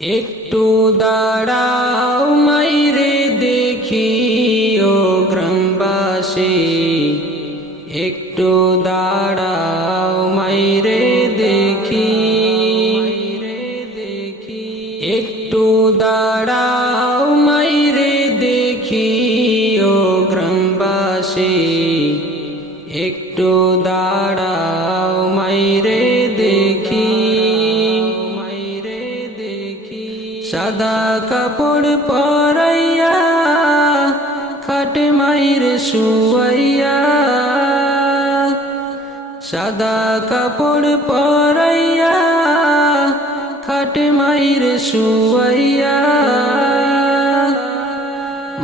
একটু দাঁড়াও মাইরে দেখি ও গ্রামবাসী, একটু দাঁড়াও মাইরে দেখি, একটু দাঁড়াও মাইরে দেখি ও গ্রামবাসী, একটু দাঁড়াও মাইরে দেখি। সাদা কাপড় পরাইয়া খাটে মাইরে শুয়াইয়া, সাদা কাপড় পরাইয়া খাটে মাইরে শুয়াইয়া।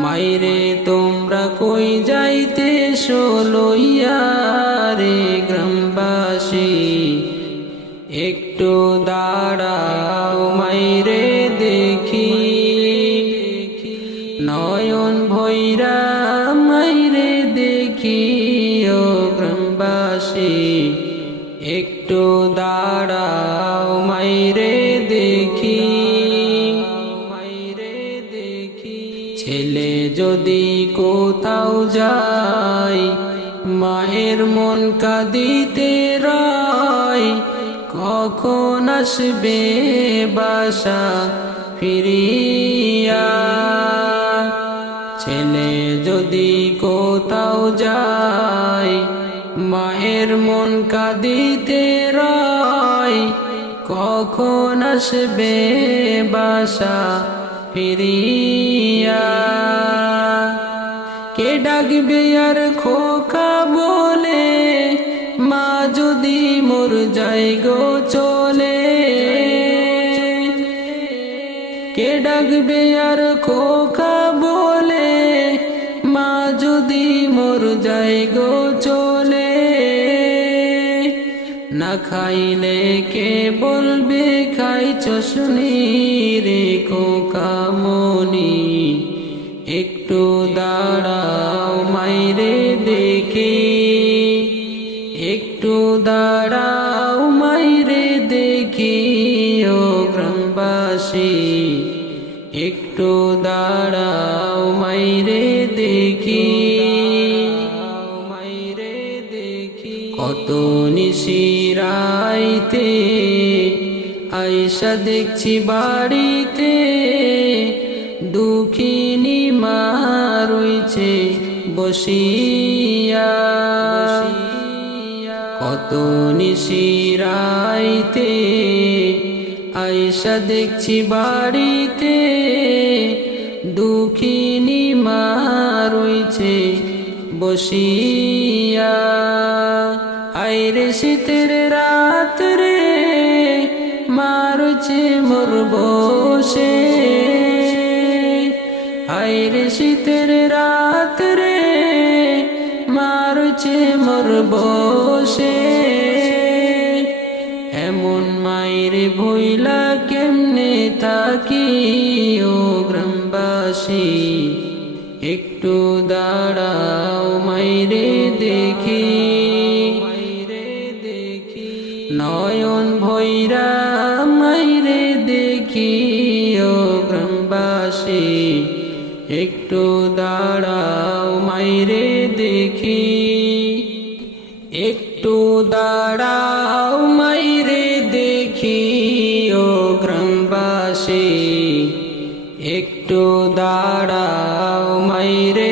মাইরে তোমরা কই যাইতেছো লইয়া রে গ্রামবাসী, একটু দাঁড়াও মাইরে দেখি। নয়ন ভৈরা মাইরে দেখি ও গ্রামবাসী, একটু দাঁড়াও মাইরে দেখি। ছেলে যদি কোথাও যায় মায়ের মন কাঁদিতে রয়, কখন আসবে বাসা ফিরিয়া। ছেলে যদি কোথাও যায় মায়ের মন কাঁদিতে রয়, কখন আসবে বাসা ফিরিয়া। কে ডাকবে আর খোকা বলে, মা যদি মোর যাই গো চলে। কে ডাকবে আর খোকা বলে, মা যদি মোর যাই গো চলে। না খাইলে কে বলবে খাইছো শুনি রে খোকা মনি, একটু দাঁড়াও মাইরে দেখি, একটু দাঁড়াও মাইরে দেখি ও গ্রামবাসী, একটু দাঁড়াও মাইরে দেখি। কত নিশিরাইতে আইসা দেখছি বাড়িতে, দুঃখিনী মা রইছে বসিয়া। কত নিশিরাইতে আইসা দেখছি বাড়িতে, দুঃখিনী মা রইছে বসিয়া। আইরে শীতের রাত রে মা রইছে মোর বসে, আইরে শীতের রাত রে মা রইছে মোর বসে। এমন মাইরে ভইলা কেমনে থাকি ও গ্রামবাসী, একটু দাঁড়াও মাইরে দেখি। নয়ন ভৈরা মাইরে দেখি ও গ্রামবাসী, একটু দাঁড়াও মাইরে দেখি। একটু দাঁড়াও মাইরে দেখি ও গ্রামবাসী, একটু দাঁড়াও মাইরে